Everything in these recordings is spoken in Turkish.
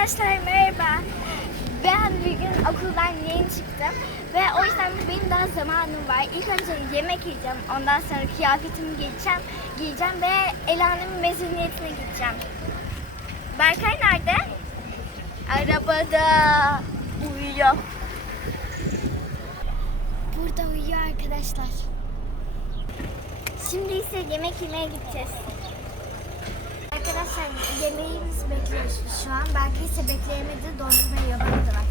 Arkadaşlar merhaba. Ben bir gün okuldan yeni çıktım ve o yüzden de benim daha zamanım var. İlk önce yemek yiyeceğim, ondan sonra kıyafetimi giyeceğim, giyeceğim ve Ela'nın mezuniyetine gideceğim. Berkay nerede? Arabada uyuyor. Burada uyuyor arkadaşlar. Şimdi ise yemek yemeye gideceğiz. Arkadaşlar yemeğimiz bekliyor şu an. Belki ise bekleyemedi dondurma yabanı var.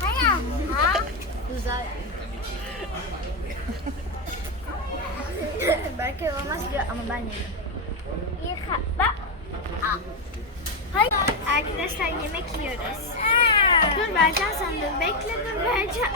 Hayır. Ha? Güzel. Belki olmaz diyor ama ben yedim. Yıka. Bak. Aa. Hayır. Arkadaşlar yemek yiyoruz. Dur Bercan sen de. Bekle dur Bercan.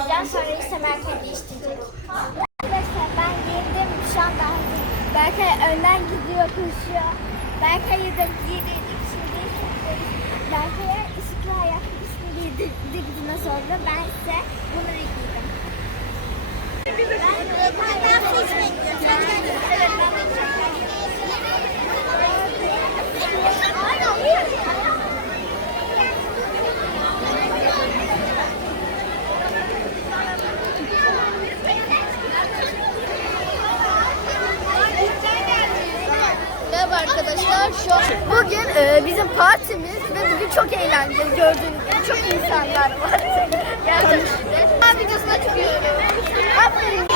Değiştireceğim sonra ise Berkay değiştirecek. Arkadaşlar ben giyindim şu an ben Berkay önden gidiyor koşuyor. Berkay'ı da giydirdik şimdi Berkay'a ışıklı ayakkabısını giydirdikten sonra ben ise bunu giydim. Ben, ben hiç bekliyorum. Evet ben de Merhaba arkadaşlar. Bugün e, bizim partimiz ve bugün çok eğlenceli gördüğünüz gibi çok insanlar var. Gerçekten. Ben videosuna çıkıyorum. Aferin.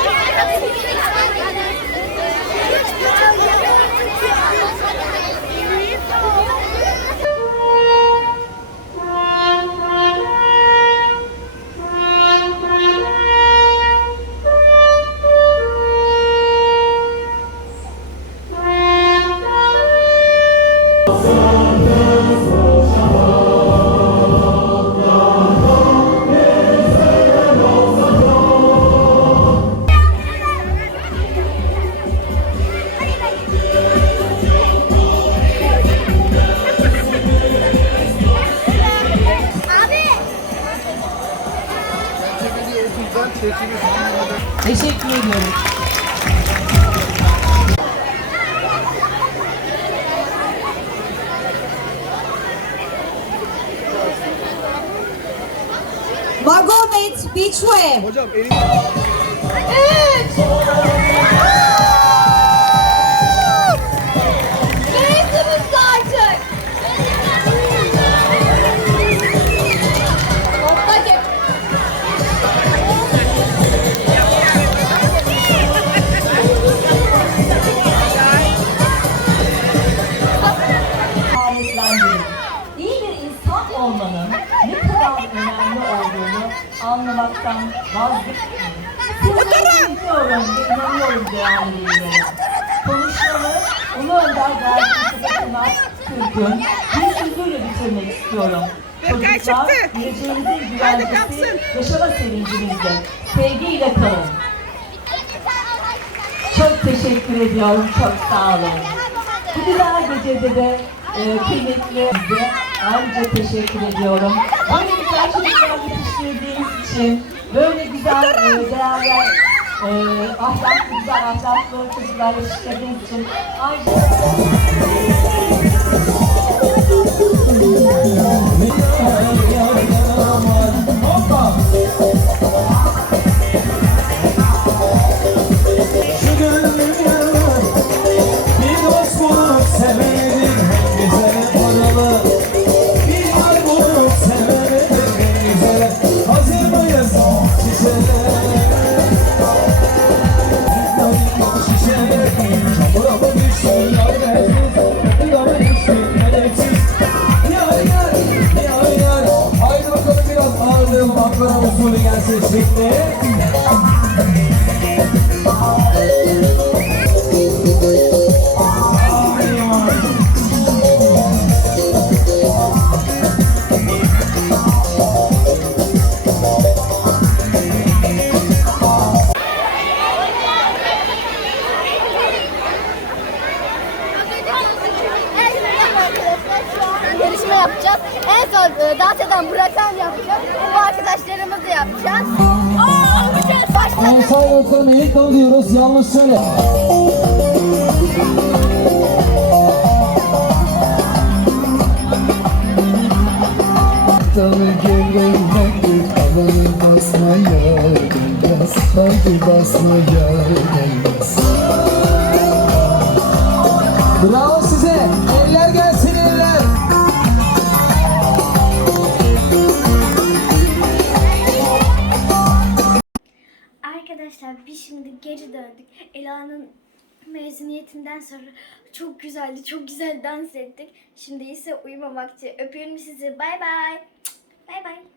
Teşekkür ediyorum. Vagomet Beachway. Hocam elini Reisimiz insan olmanın ne kadar önemli olduğunu anlamaktan vazgeçmeyin. Sizi dinliyorum ve inanıyorum değerli velilerim. Konuşmamı Ulu Önder Gazi Kemal Türk'ün bir sözüyle bitirmek istiyorum. Çocuklar, geleceğinizin güvencesi, yaşama sevincinizde. Sevgiyle kalın. Çok teşekkür ediyorum, çok sağ olun. Bu güzel gecede de e, kıymetli ayrıca teşekkür ediyorum. Böyle güzel çocuklar yetiştirdiğiniz için, böyle güzel e, değerler, e, ahlaklı, güzel ahlaklı çocuklar yetiştirdiğiniz için ayrıca... Haydi bakalım biraz ağırlayalım Ankara usulü gel gelsin şimdi. Eden Burak'tan yapacağız. Bu arkadaşlarımızla yapacağız. Başladık. Ensar noktalarına ilk alıyoruz. Yalnız söyle. Dalı gelenler Havalı basmaya gelmez Hadi basmaya gelmez Bravo Arkadaşlar biz şimdi geri döndük. Ela'nın mezuniyetinden sonra çok güzeldi, çok güzel dans ettik. Şimdi ise uyuma vakti. Öpüyorum sizi. Bay bay. Bay bay.